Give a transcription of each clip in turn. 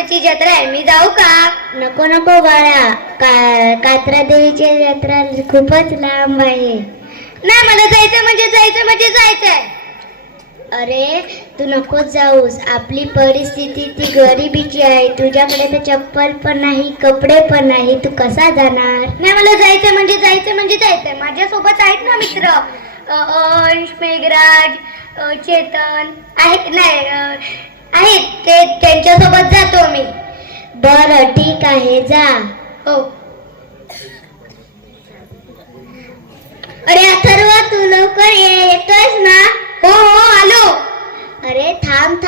देवाची जत्रा आहे, मी जाऊ का? नको नको बाळा, कात्रा देवीची यात्रा खूपच लांब आहे. नाही, मला जायचं म्हणजे जायचंय. अरे तू नको जाऊस, आपली परिस्थिती ती गरिबीची आहे. तुझ्याकडे तर चप्पल पण नाही, कपडे पण नाही, तू कसा जाणार? नाही, मला जायचंय म्हणजे जायचंय. माझ्यासोबत आहेत ना मित्र, अंश, मेघराज, चेतन आहेत ते, त्यांच्यासोबत जातो मी. बरं ठीक आहे, जा. हो. अरे अथर्व, तू लवकर येतोयस ना? हो आलो. अरे थांब.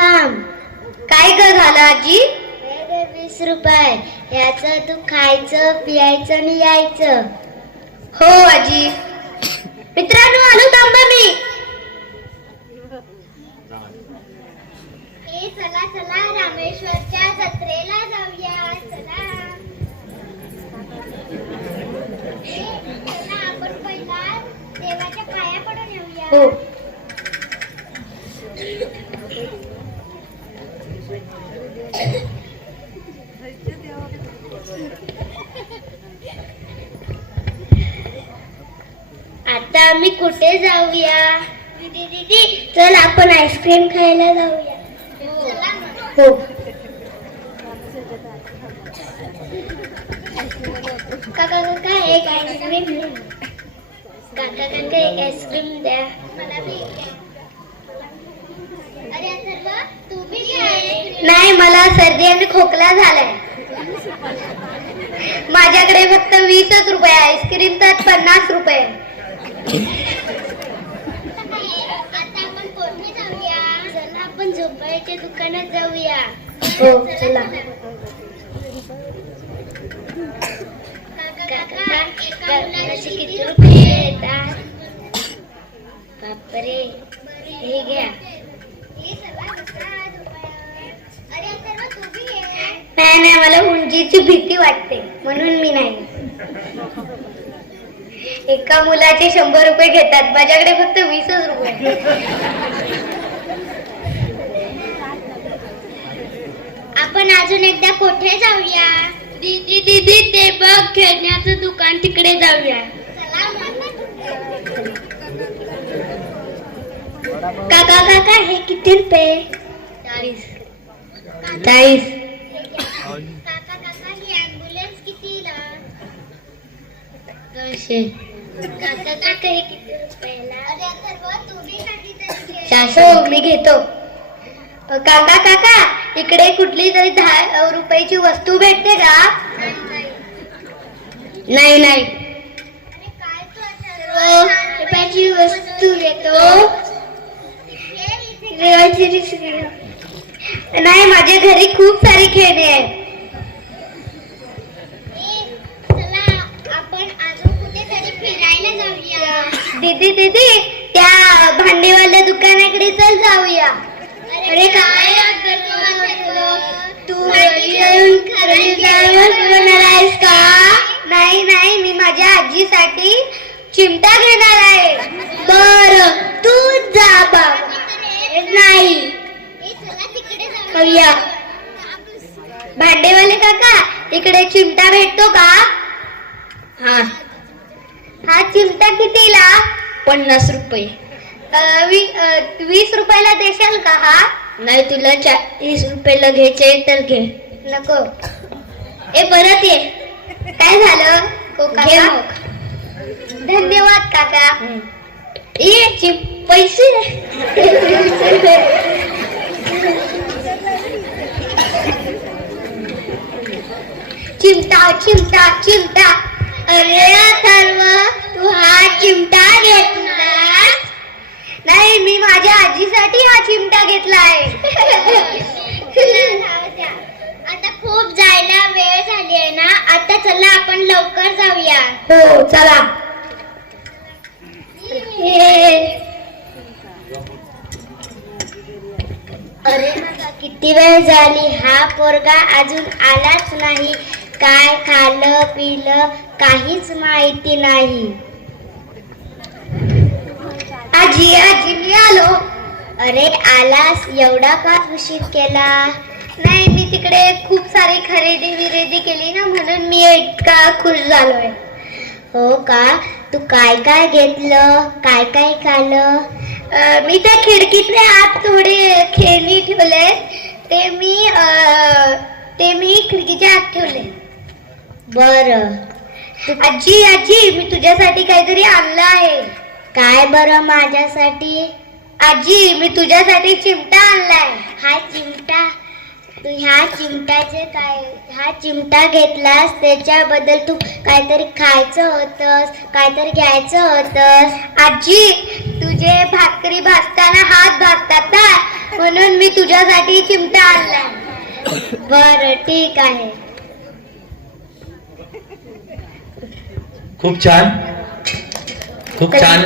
काय झालं आजी? हे घे 20 रुपये, याच तू खायचं पियायचं आणि यायचं. हो आजी. मित्रांनो, आलो, थांबा मी. चला रामेश्वरच्या जत्रेला जाऊया. चला आपण पहिला देवाच्या पाया पडून येऊया. हो. आता आम्ही कुठे जाऊया? दीदी चल आपण आईस्क्रीम खायला जाऊया. हो. काका एक आईस्क्रीम द्या. काका एक आईस्क्रीम द्या. मला भी. अरे अथर्व, तू भी घे. नाही, मला सर्दी आणि खोकला झालाय. माझ्याकडे फक्त 20 रुपये, आईस्क्रीम तर 50 रुपये. आता आपण कोठे जाऊया? चला आपण झोपाळ्याच्या दुकानात जाऊया. हो चला. काका एका मुलाचे किती रुपये येतात? बापरे, हे घ्या. अरे अथर्व, तू भी घे. नाही, मला उंचीची भीती वाटते म्हणून मी नाही. एका मुलाचे 100 रुपये घेतात, माझ्याकडे फक्त 20 रुपये. आपण अजून एकदा कुठे जाऊया? दीदी ते बघ, खेळण्याचं दुकान, तिकडे जाऊया. काका हे किती रुपये? 40. काका ही ॲम्ब्युलन्स कितीला? 200. काका हे किती रुपयाला? अरे अथर्व, तू भी काहीतरी घे. 400 मी घेतो. काका इकडे कुठली तरी 10 रुपयाची वस्तू भेटते का? नाही. अरे काय तू अथर्व, 10 रुपयाची वस्तू घेतो? नाही, माझ्या घरी खूप सारी खेळणी आहेत. चला आपण अजून कुठेतरी फिरायला जाऊया. दीदी त्या भांडेवाल्या दुकानाकडे चल जाऊया. अरे काय तू घरी जाऊन खरेदीदार होणार आहेस का? नाही, मी माझ्या आजीसाठी चिमटा घेणार आहे. बरं तू जा बाबा. नाही जाऊया. भांडेवाले काका, इकडे चिमटा भेटतो का? हा चिमटा कितीला? 50 रुपये. 20 रुपयाला देशाल का हा? नाही, तुला 40 रुपयाला घ्यायचे तर घे. नको. परत ये. काय झालं? घे मग. धन्यवाद काका. ये पैसे. चिमटा. अरे अथर्व, तू हा चिमटा घेतला? नाही, मी माझ्या आजीसाठी हा चिमटा घेतलाय. आता खूप जायला वेळ झाली आहे ना, आता चला आपण लवकर जाऊया. हो चला. अरे किती वेळ झाली, हा पोरगा अजून आलाच नाही. काय खाल्लं पिलं काहीच माहिती नाही. आजी मी आलो. अरे आलास, एवढा का उशीर केला? नाही, मी तिकडे खूप सारी खरेदी विरेदी केली ना, म्हणून मी इतका खुश झालोय. हो का? तू काय काय घेतलं, काय काय खाल्लं? मी त्या खिडकीतल्या आत थोडे खेळणी ठेवले, ते मी खिडकीच्या आत ठेवले. बरं. आजी आजी, मी तुझ्यासाठी काहीतरी आणलं आहे. काय बरं माझ्यासाठी? आजी, मी तुझ्यासाठी चिमटा आणलाय. हा चिमटा? तू ह्या चिमटाचे काय, हा चिमटा घेतलास त्याच्याबद्दल तू काहीतरी खायचं होतंस, काहीतरी घ्यायचं होतंस. आजी, तुझे भाकरी भाजताना हात भाजतात ना, म्हणून मी तुझ्यासाठी चिमटा आणलाय. बरं, ठीक आहे. खूप छान, खूप छान.